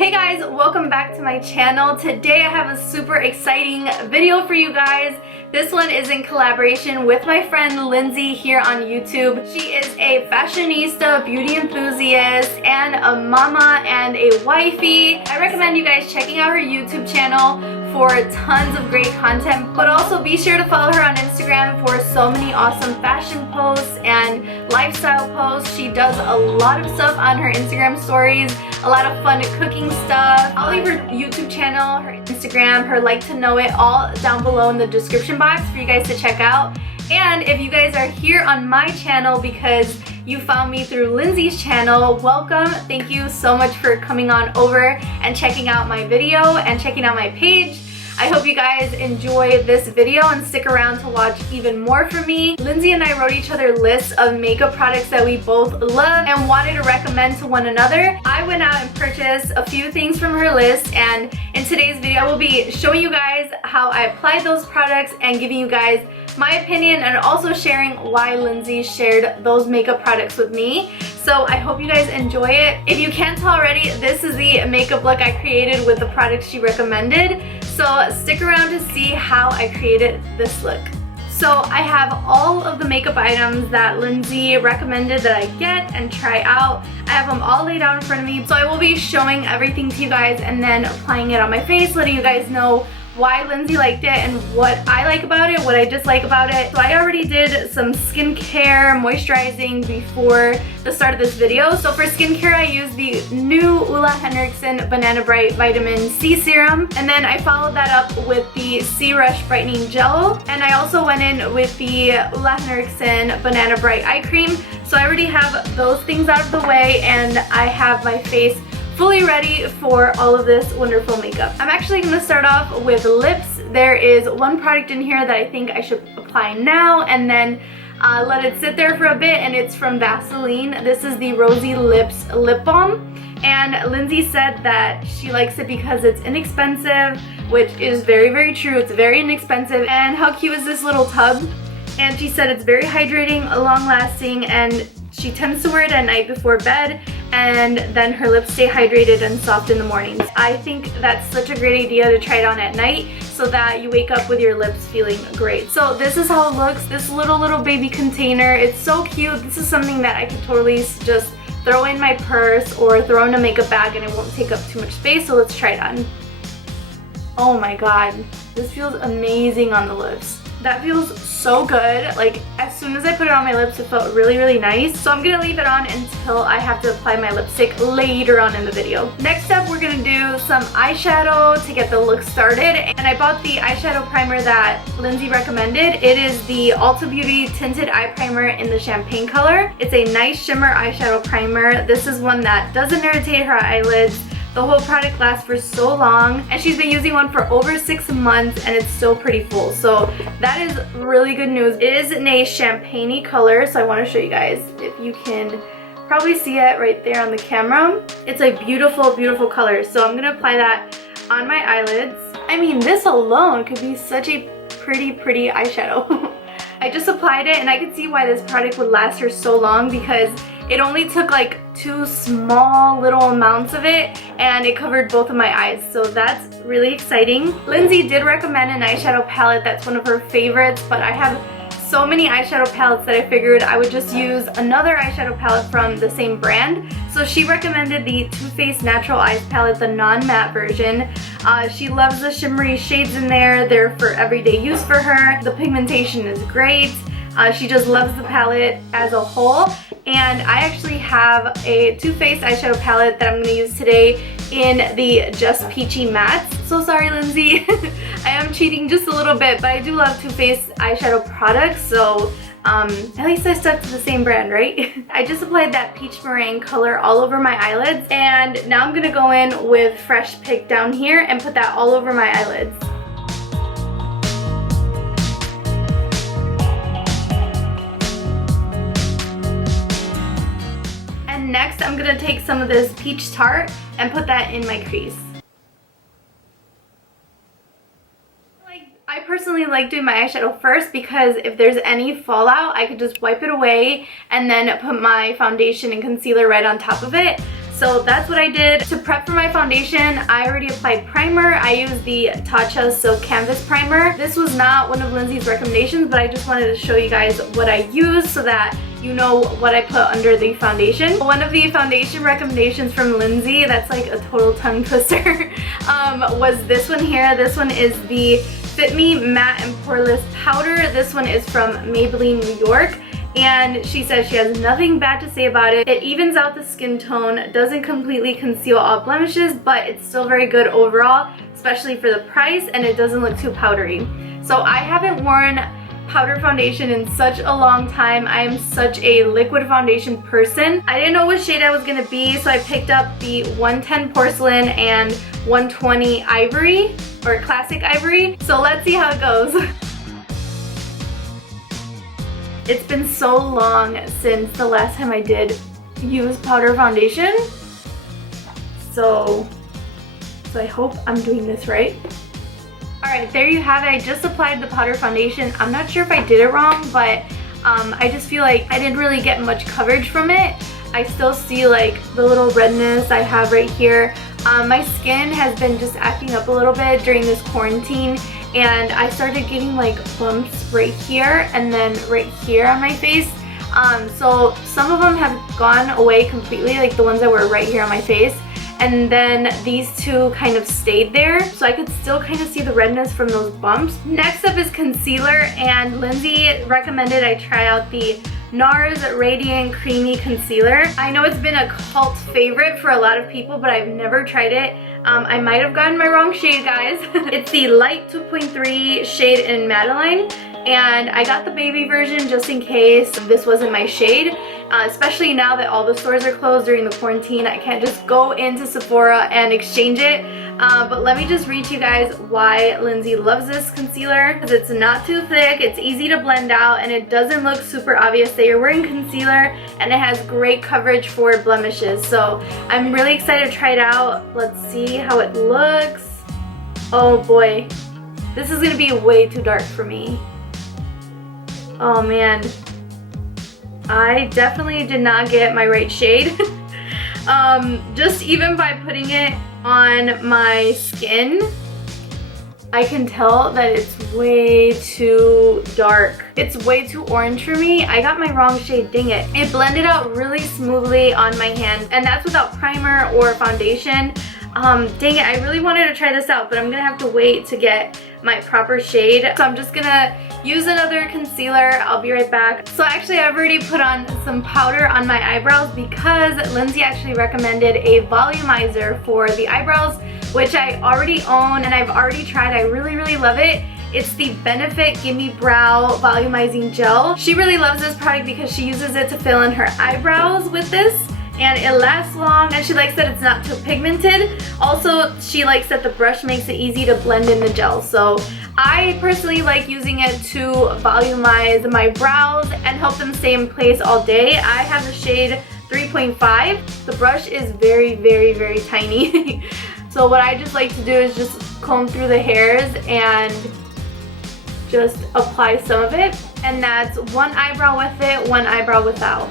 Hey guys, welcome back to my channel. Today I have a super exciting video for you guys. This one is in collaboration with my friend Lyndsey here on YouTube. She is a fashionista, beauty enthusiast, and a mama and a wifey. I recommend you guys checking out her YouTube channel for tons of great content, but also be sure to follow her on Instagram for so many awesome fashion posts and lifestyle posts. She does a lot of stuff on her Instagram stories, a lot of fun cooking stuff. I'll leave her YouTube channel, her Instagram, her LikeToKnowIt all down below in the description box for you guys to check out. And if you guys are here on my channel because you found me through Lyndsey's channel, welcome. Thank you so much for coming on over and checking out my video and checking out my page. I hope you guys enjoy this video and stick around to watch even more from me. Lyndsey and I wrote each other lists of makeup products that we both love and wanted to recommend to one another. I went out and purchased a few things from her list, and in today's video I will be showing you guys how I applied those products and giving you guys my opinion and also sharing why Lyndsey shared those makeup products with me. So I hope you guys enjoy it. If you can't tell already, this is the makeup look I created with the products she recommended. So stick around to see how I created this look. So I have all of the makeup items that Lyndsey recommended that I get and try out. I have them all laid out in front of me. So I will be showing everything to you guys and then applying it on my face, letting you guys know why Lyndsey liked it and what I like about it, what I dislike about it. So I already did some skincare moisturizing before the start of this video. So for skincare I used the new Ole Henriksen Banana Bright Vitamin C Serum, and then I followed that up with the C-Rush Brightening Gel, and I also went in with the Ole Henriksen Banana Bright Eye Cream. So I already have those things out of the way and I have my face fully ready for all of this wonderful makeup. I'm actually going to start off with lips. There is one product in here that I think I should apply now and then let it sit there for a bit, and it's from Vaseline. This is the Rosy Lips Lip Balm, and Lyndsey said that she likes it because it's inexpensive, which is very, very true. It's very inexpensive. And how cute is this little tub? And she said it's very hydrating, long lasting, and she tends to wear it at night before bed, and then her lips stay hydrated and soft in the mornings. I think that's such a great idea to try it on at night so that you wake up with your lips feeling great. So this is how it looks, this little baby container. It's so cute. This is something that I could totally just throw in my purse or throw in a makeup bag and it won't take up too much space. So let's try it on. Oh my god, this feels amazing on the lips. That feels so good. Like, as soon as I put it on my lips, it felt really, really nice. So I'm gonna leave it on until I have to apply my lipstick later on in the video. Next up, we're gonna do some eyeshadow to get the look started. And I bought the eyeshadow primer that Lyndsey recommended. It is the Ulta Beauty Tinted Eye Primer in the champagne color. It's a nice shimmer eyeshadow primer. This is one that doesn't irritate her eyelids. The whole product lasts for so long, and she's been using one for over 6 months and it's still pretty full. So that is really good news. It is in a champagne-y color, so I want to show you guys if you can probably see it right there on the camera. It's a beautiful, beautiful color. So I'm gonna apply that on my eyelids. I mean, this alone could be such a pretty eyeshadow. I just applied it and I could see why this product would last her so long, because it only took like 2 small little amounts of it and it covered both of my eyes. So that's really exciting. Lyndsey did recommend an eyeshadow palette that's one of her favorites, but I have so many eyeshadow palettes that I figured I would just use another eyeshadow palette from the same brand. So she recommended the Too Faced Natural Eyes palette, the non-matte version. She loves the shimmery shades in there. They're for everyday use for her. The pigmentation is great. She just loves the palette as a whole. And I actually have a Too Faced eyeshadow palette that I'm going to use today in the Just Peachy Mattes. So sorry, Lyndsey. I am cheating just a little bit, but I do love Too Faced eyeshadow products, so at least I stuck to the same brand, right? I just applied that peach meringue color all over my eyelids, and now I'm going to go in with Fresh Pick down here and put that all over my eyelids. Next, I'm gonna take some of this peach tart and put that in my crease. I personally like doing my eyeshadow first because if there's any fallout, I could just wipe it away and then put my foundation and concealer right on top of it. So that's what I did. To prep for my foundation, I already applied primer. I used the Tatcha Silk Canvas Primer. This was not one of Lyndsey's recommendations, but I just wanted to show you guys what I used so that you know what I put under the foundation. One of the foundation recommendations from Lyndsey, that's like a total tongue twister, was this one here. This one is the Fit Me Matte and Poreless Powder. This one is from Maybelline New York. And she says she has nothing bad to say about it. It evens out the skin tone, doesn't completely conceal all blemishes, but it's still very good overall, especially for the price, and it doesn't look too powdery. So I haven't worn powder foundation in such a long time. I am such a liquid foundation person. I didn't know what shade I was gonna be, so I picked up the 110 Porcelain and 120 Ivory, or Classic Ivory. So let's see how it goes. It's been so long since the last time I did use powder foundation. So I hope I'm doing this right. Alright, there you have it. I just applied the powder foundation. I'm not sure if I did it wrong, but I just feel like I didn't really get much coverage from it. I still see like the little redness I have right here. My skin has been just acting up a little bit during this quarantine, and I started getting like bumps right here and then right here on my face. So some of them have gone away completely, like the ones that were right here on my face. And then these two kind of stayed there, so I could still kind of see the redness from those bumps. Next up is concealer, and Lyndsey recommended I try out the NARS Radiant Creamy Concealer. I know it's been a cult favorite for a lot of people, but I've never tried it. I might have gotten my wrong shade, guys. It's the light 2.3 shade in Madeline, and I got the baby version just in case this wasn't my shade. Especially now that all the stores are closed during the quarantine, I can't just go into Sephora and exchange it. But let me just read to you guys why Lyndsey loves this concealer. Because it's not too thick, it's easy to blend out, and it doesn't look super obvious that you're wearing concealer, and it has great coverage for blemishes. So I'm really excited to try it out. Let's see how it looks. Oh boy, this is gonna be way too dark for me. Oh man, I definitely did not get my right shade. Just even by putting it on my skin, I can tell that it's way too dark. It's way too orange for me. I got my wrong shade, dang it. It blended out really smoothly on my hand, and that's without primer or foundation. Dang it, I really wanted to try this out, but I'm gonna have to wait to get my proper shade. So I'm just gonna use another concealer. I'll be right back. So actually I've already put on some powder on my eyebrows because Lyndsey actually recommended a volumizer for the eyebrows, which I already own and I've already tried. I really love it. It's the Benefit Gimme Brow Volumizing Gel. She really loves this product because she uses it to fill in her eyebrows with this, and it lasts long, and she likes that it's not too pigmented. Also, she likes that the brush makes it easy to blend in the gel. So I personally like using it to volumize my brows and help them stay in place all day. I have the shade 3.5. The brush is very tiny. So what I just like to do is just comb through the hairs and just apply some of it. And that's one eyebrow with it, one eyebrow without.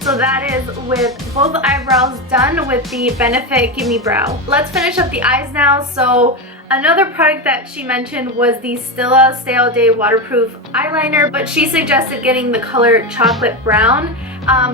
So that is with both eyebrows done with the Benefit Gimme Brow. Let's finish up the eyes now. So another product that she mentioned was the Stila Stay All Day Waterproof Eyeliner, but she suggested getting the color Chocolate Brown.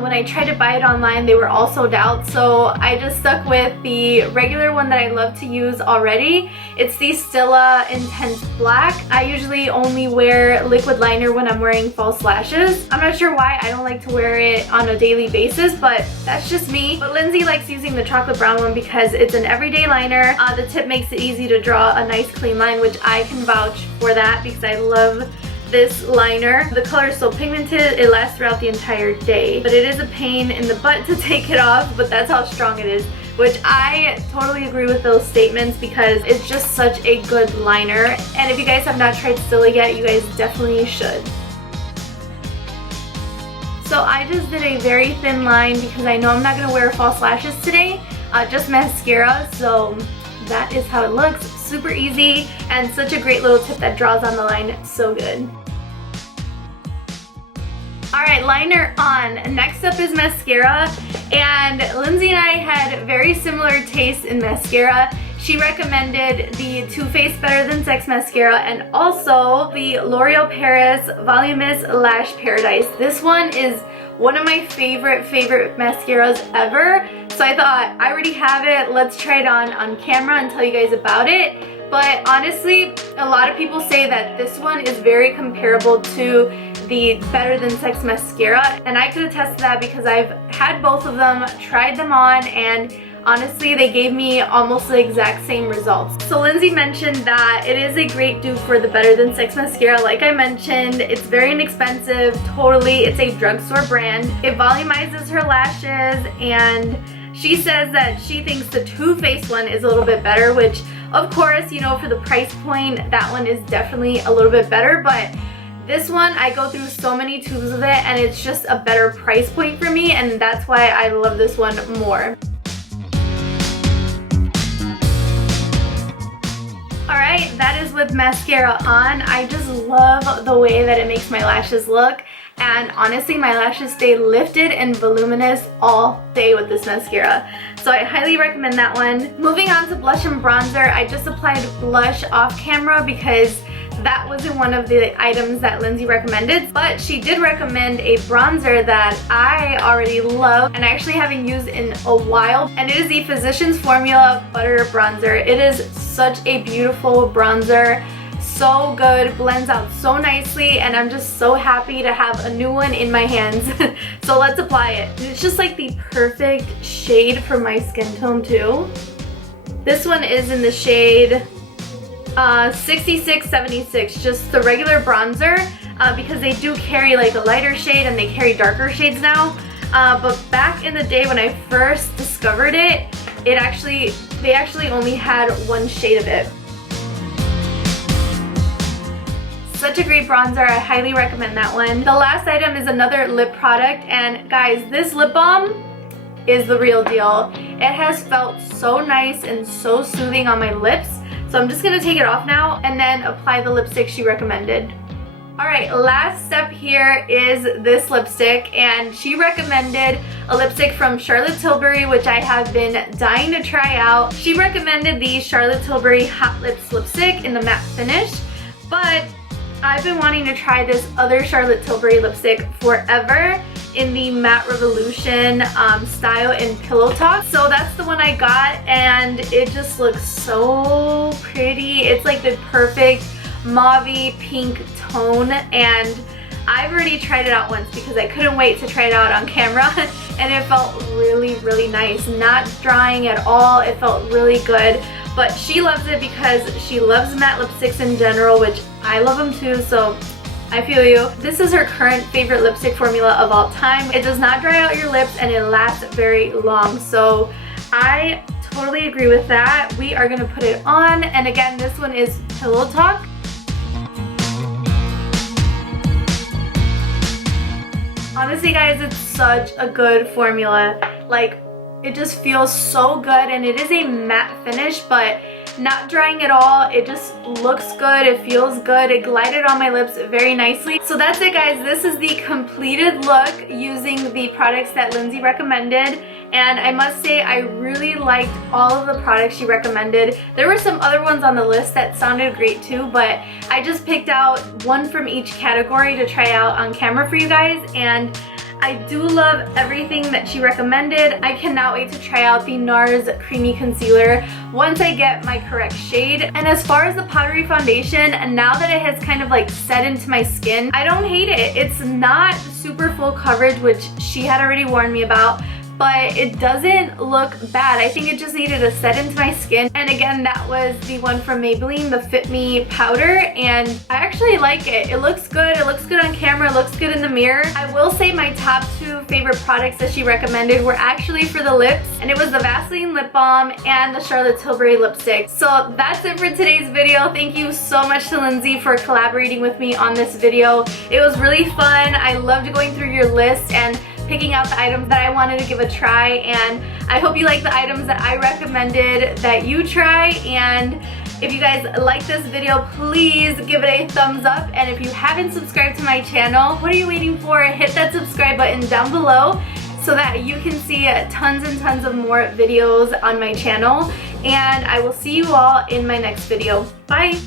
When I tried to buy it online, they were all sold out, so I just stuck with the regular one that I love to use already. It's the Stila Intense Black. I usually only wear liquid liner when I'm wearing false lashes. I'm not sure why I don't like to wear it on a daily basis, but that's just me. But Lyndsey likes using the chocolate brown one because it's an everyday liner. The tip makes it easy to draw a nice clean line, which I can vouch for that because I love this liner. The color is so pigmented, it lasts throughout the entire day. But it is a pain in the butt to take it off, but that's how strong it is. Which I totally agree with those statements because it's just such a good liner. And if you guys have not tried Stila yet, you guys definitely should. So I just did a very thin line because I know I'm not going to wear false lashes today, just mascara. So that is how it looks. Super easy and such a great little tip that draws on the line so good. Alright, liner on. Next up is mascara, and Lyndsey and I had very similar tastes in mascara. She recommended the Too Faced Better Than Sex mascara and also the L'Oreal Paris Voluminous Lash Paradise. This one is one of my favorite mascaras ever. So I thought, I already have it, let's try it on camera and tell you guys about it. But honestly, a lot of people say that this one is very comparable to the Better Than Sex mascara, and I could attest to that because I've had both of them, tried them on, and honestly, they gave me almost the exact same results. So Lyndsey mentioned that it is a great dupe for the Better Than Sex mascara. Like I mentioned, it's very inexpensive, totally. It's a drugstore brand. It volumizes her lashes, and she says that she thinks the Too Faced one is a little bit better, which of course, you know, for the price point, that one is definitely a little bit better, but this one, I go through so many tubes of it, and it's just a better price point for me, and that's why I love this one more. Alright, that is with mascara on. I just love the way that it makes my lashes look, and honestly, my lashes stay lifted and voluminous all day with this mascara. So I highly recommend that one. Moving on to blush and bronzer, I just applied blush off camera because that wasn't one of the items that Lyndsey recommended, but she did recommend a bronzer that I already love and I actually haven't used in a while, and it is the Physicians Formula Butter Bronzer. It is such a beautiful bronzer, so good, blends out so nicely, and I'm just so happy to have a new one in my hands. So let's apply it. It's just like the perfect shade for my skin tone too. This one is in the shade 6676, just the regular bronzer, because they do carry like a lighter shade and they carry darker shades now. But back in the day when I first discovered it, they actually only had one shade of it. Such a great bronzer, I highly recommend that one. The last item is another lip product, and guys, this lip balm is the real deal. It has felt so nice and so soothing on my lips. So I'm just gonna take it off now and then apply the lipstick she recommended. Alright, last step here is this lipstick, and she recommended a lipstick from Charlotte Tilbury, which I have been dying to try out. She recommended the Charlotte Tilbury Hot Lips lipstick in the matte finish, but I've been wanting to try this other Charlotte Tilbury lipstick forever in the Matte Revolution style in Pillow Talk. So that's the one I got, and it just looks so pretty. It's like the perfect mauve-y pink tone, and I've already tried it out once because I couldn't wait to try it out on camera, and it felt really nice. Not drying at all, it felt really good. But she loves it because she loves matte lipsticks in general, which I love them too, so I feel you. This is her current favorite lipstick formula of all time. It does not dry out your lips and it lasts very long, so I totally agree with that. We are gonna put it on, and again, this one is Pillow Talk. Honestly guys, it's such a good formula. Like, it just feels so good, and it is a matte finish, but not drying at all. It just looks good, it feels good, it glided on my lips very nicely. So that's it guys, this is the completed look using the products that Lyndsey recommended, and I must say I really liked all of the products she recommended. There were some other ones on the list that sounded great too, but I just picked out one from each category to try out on camera for you guys, and I do love everything that she recommended. I cannot wait to try out the NARS Creamy Concealer once I get my correct shade. And as far as the powdery foundation, now that it has kind of like set into my skin, I don't hate it. It's not super full coverage, which she had already warned me about, but it doesn't look bad. I think it just needed to set into my skin. And again, that was the one from Maybelline, the Fit Me powder, and I actually like it. It looks good on camera, it looks good in the mirror. I will say my top two favorite products that she recommended were actually for the lips, and it was the Vaseline lip balm and the Charlotte Tilbury lipstick. So that's it for today's video. Thank you so much to Lyndsey for collaborating with me on this video. It was really fun. I loved going through your list and picking out the items that I wanted to give a try, and I hope you like the items that I recommended that you try. And If you guys like this video, please give it a thumbs up. And if you haven't subscribed to my channel, what are you waiting for? Hit that subscribe button down below so that you can see tons and tons of more videos on my channel. And I will see you all in my next video. Bye!